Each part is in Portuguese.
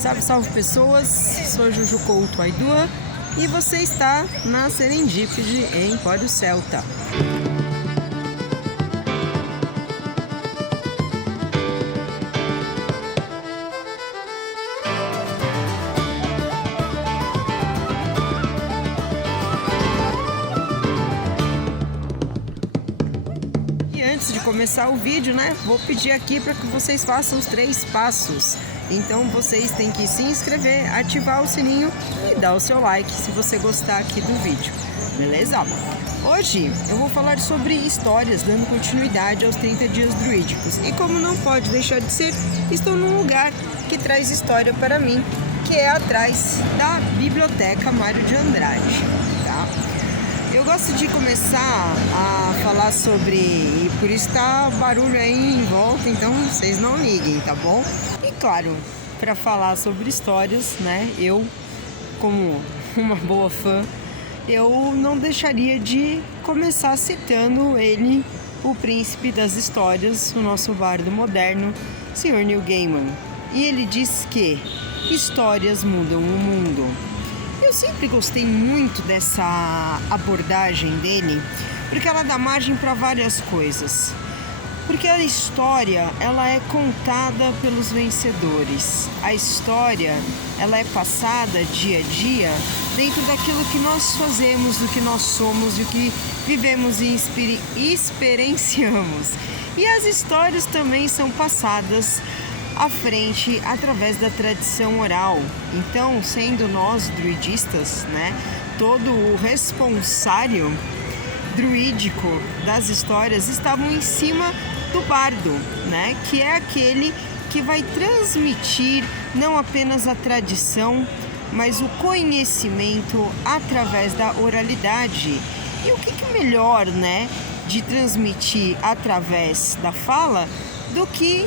Salve, salve pessoas, sou Juju Couto Aidua e você está na Serendipity Empório Celta. E antes de começar o vídeo, vou pedir aqui para que vocês façam os 3 passos. Então vocês têm que se inscrever, ativar o sininho e dar o seu like se você gostar aqui do vídeo, beleza? Hoje eu vou falar sobre histórias, dando continuidade aos 30 dias druídicos. E como não pode deixar de ser, estou num lugar que traz história para mim, que é atrás da Biblioteca Mário de Andrade, tá? Eu gosto de começar a falar sobre, e por isso tá barulho aí em volta, então vocês não liguem, tá bom? E claro, para falar sobre histórias, eu, como uma boa fã, eu não deixaria de começar citando ele, o príncipe das histórias, o nosso bardo moderno, Sr. Neil Gaiman. E ele diz que histórias mudam o mundo. Eu sempre gostei muito dessa abordagem dele, porque ela dá margem para várias coisas. Porque a história, ela é contada pelos vencedores. A história, ela é passada dia a dia dentro daquilo que nós fazemos, do que nós somos, do que vivemos e experienciamos. E as histórias também são passadas à frente através da tradição oral. Então, sendo nós druidistas, todo o responsário druídico das histórias estavam em cima do bardo, que é aquele que vai transmitir não apenas a tradição, mas o conhecimento através da oralidade. E o que melhor, de transmitir através da fala do que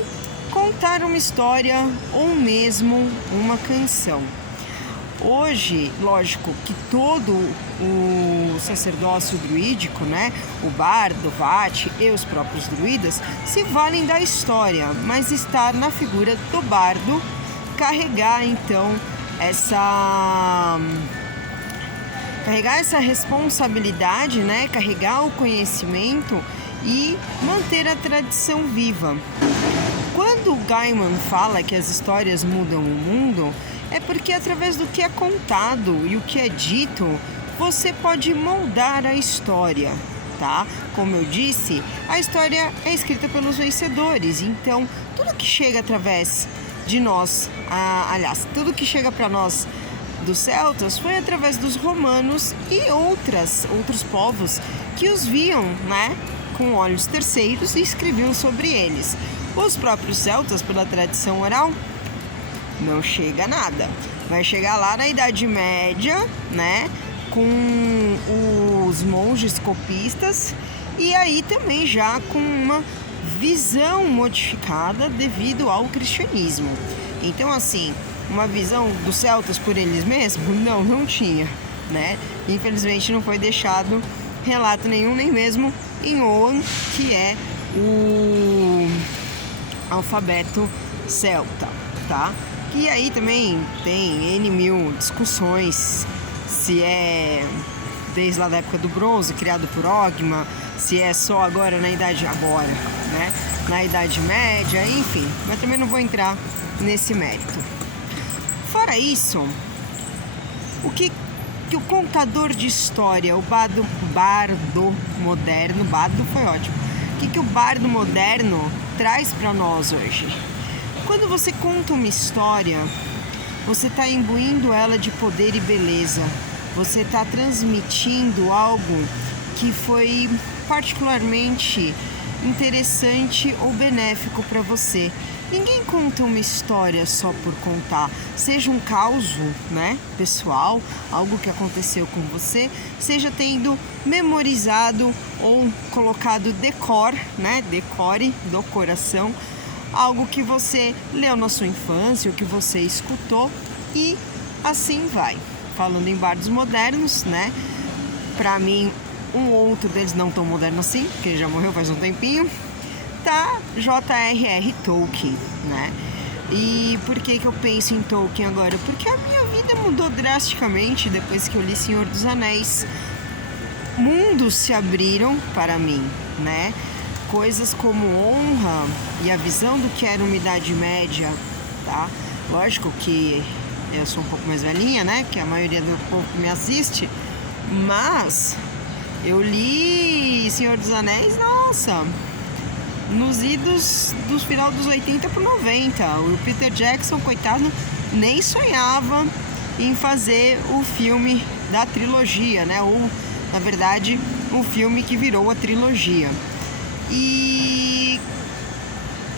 contar uma história ou mesmo uma canção. Hoje, lógico que todo o sacerdócio druídico, o bardo, o vati e os próprios druidas se valem da história, mas está na figura do bardo carregar então essa responsabilidade, carregar o conhecimento e manter a tradição viva. Quando Gaiman fala que as histórias mudam o mundo, é porque através do que é contado e o que é dito, você pode moldar a história, tá? Como eu disse, a história é escrita pelos vencedores, então tudo que chega através de nós, tudo que chega para nós dos celtas foi através dos romanos e outros povos que os viam, com olhos terceiros e escreviam sobre eles. Os próprios celtas, pela tradição oral, não chega a nada. Vai chegar lá na Idade Média, com os monges copistas e aí também já com uma visão modificada devido ao cristianismo. Então, assim, uma visão dos celtas por eles mesmos? Não tinha, Infelizmente não foi deixado relato nenhum, nem mesmo em Oan, que é o alfabeto celta, tá? E aí também tem N mil discussões se é desde lá da época do bronze, criado por Ogma, se é só agora na Idade Média, enfim, mas também não vou entrar nesse mérito. Fora isso, o que o contador de história, o bardo moderno, bardo foi ótimo, o que o bardo moderno traz para nós hoje? Quando você conta uma história, você está imbuindo ela de poder e beleza. Você está transmitindo algo que foi particularmente interessante ou benéfico para você. Ninguém conta uma história só por contar, seja um caos, pessoal, algo que aconteceu com você, seja tendo memorizado ou colocado decore do coração, algo que você leu na sua infância, o que você escutou e assim vai. Falando em bardos modernos, pra mim, um outro deles não tão moderno assim, porque ele já morreu faz um tempinho, tá J.R.R. Tolkien, E por que eu penso em Tolkien agora? Porque a minha vida mudou drasticamente depois que eu li Senhor dos Anéis. Mundos se abriram para mim, né? Coisas como honra e a visão do que era uma Idade Média, tá? Lógico que eu sou um pouco mais velhinha, né? Que a maioria do povo que me assiste, mas eu li Senhor dos Anéis, nossa, nos idos do final dos 80 para 90. O Peter Jackson, coitado, nem sonhava em fazer o filme da trilogia, né? Ou, na verdade, o filme que virou a trilogia. E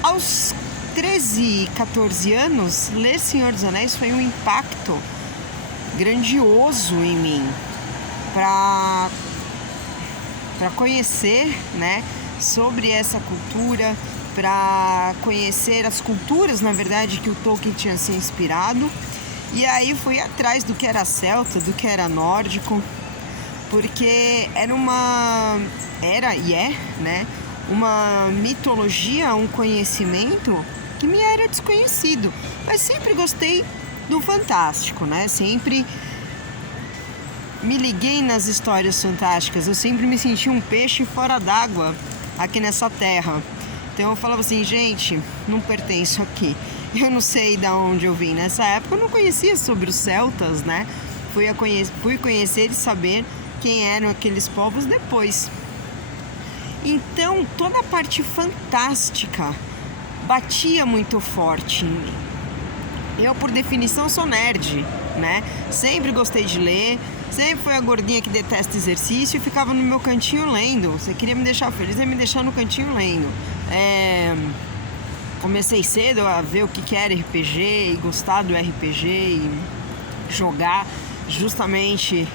aos 13, 14 anos, ler Senhor dos Anéis foi um impacto grandioso em mim para conhecer, né, sobre essa cultura, para conhecer as culturas, na verdade, que o Tolkien tinha se inspirado. E aí fui atrás do que era celta, do que era nórdico, porque era e é, né, uma mitologia, um conhecimento que me era desconhecido, mas sempre gostei do fantástico, né? Sempre me liguei nas histórias fantásticas, eu sempre me senti um peixe fora d'água aqui nessa terra. Então eu falava assim, gente, não pertenço aqui, eu não sei de onde eu vim. Nessa época eu não conhecia sobre os celtas, né? Fui conhecer e saber quem eram aqueles povos depois. Então toda a parte fantástica batia muito forte em mim. Eu, por definição, sou nerd, né? Sempre gostei de ler, sempre fui a gordinha que detesta exercício e ficava no meu cantinho lendo. Você queria me deixar feliz, ia me deixar no cantinho lendo. Comecei cedo a ver o que era RPG e gostar do RPG e jogar justamente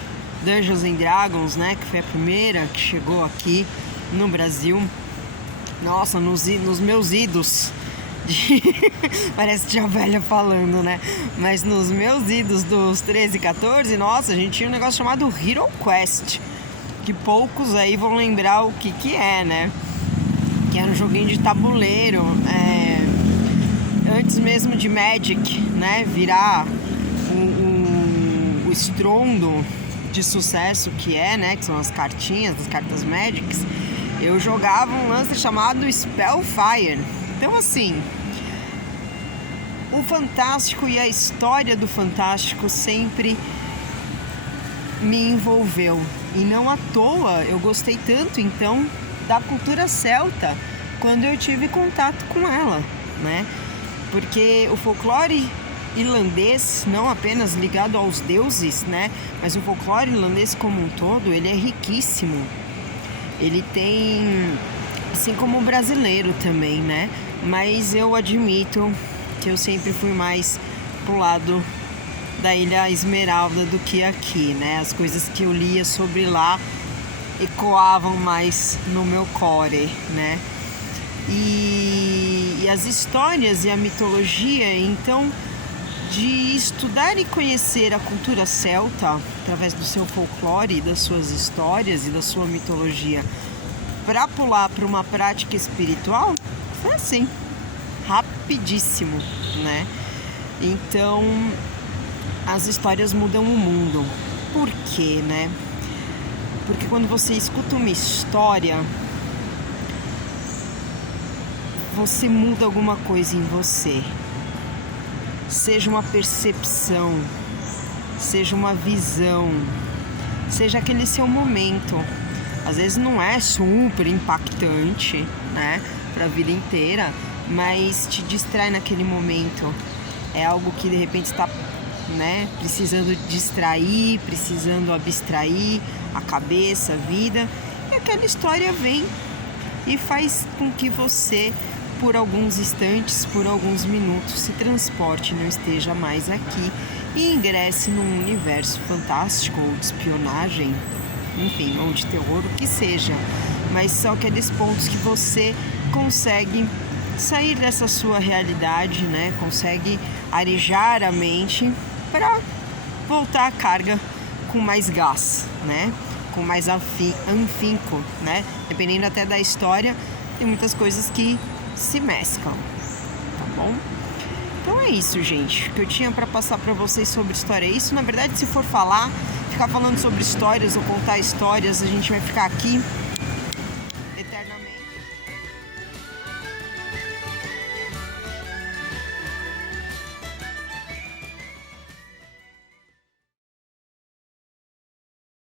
Dungeons and Dragons, né? Que foi a primeira que chegou aqui no Brasil. Nossa, nos meus idos parece tia velha falando, né? Mas nos meus idos dos 13, 14, nossa, a gente tinha um negócio chamado Hero Quest, que poucos aí vão lembrar o que é, né? Que era um joguinho de tabuleiro, antes mesmo de Magic, né? Virar o estrondo de sucesso que é, né? Que são as cartinhas, as cartas Magics. Eu jogava um lance chamado Spellfire. Então, assim, o fantástico e a história do fantástico sempre me envolveu. E não à toa eu gostei tanto, então, da cultura celta quando eu tive contato com ela, né? Porque o folclore irlandês, não apenas ligado aos deuses, né? Mas o folclore irlandês como um todo, ele é riquíssimo. Ele tem, assim como o brasileiro também, né? Mas eu admito que eu sempre fui mais pro lado da Ilha Esmeralda do que aqui, né? As coisas que eu lia sobre lá ecoavam mais no meu core, né? E as histórias e a mitologia, então, de estudar e conhecer a cultura celta através do seu folclore, das suas histórias e da sua mitologia, para pular para uma prática espiritual, foi assim, rapidíssimo, né? Então, as histórias mudam o mundo. Por quê, né? Porque quando você escuta uma história, você muda alguma coisa em você. Seja uma percepção, seja uma visão, seja aquele seu momento. Às vezes não é super impactante, né, para a vida inteira, mas te distrai naquele momento. É algo que de repente está, né, precisando distrair, precisando abstrair a cabeça, a vida. E aquela história vem e faz com que você, por alguns instantes, por alguns minutos, se transporte, não esteja mais aqui e ingresse num universo fantástico ou de espionagem, enfim, ou de terror, o que seja. Mas são aqueles pontos que você consegue sair dessa sua realidade, né? Consegue arejar a mente para voltar à carga com mais gás, né? Com mais afinco, né? Dependendo até da história, tem muitas coisas que se mesclam, tá bom? Então é isso, gente, que eu tinha para passar para vocês sobre história. Isso, na verdade, se for ficar falando sobre histórias ou contar histórias, a gente vai ficar aqui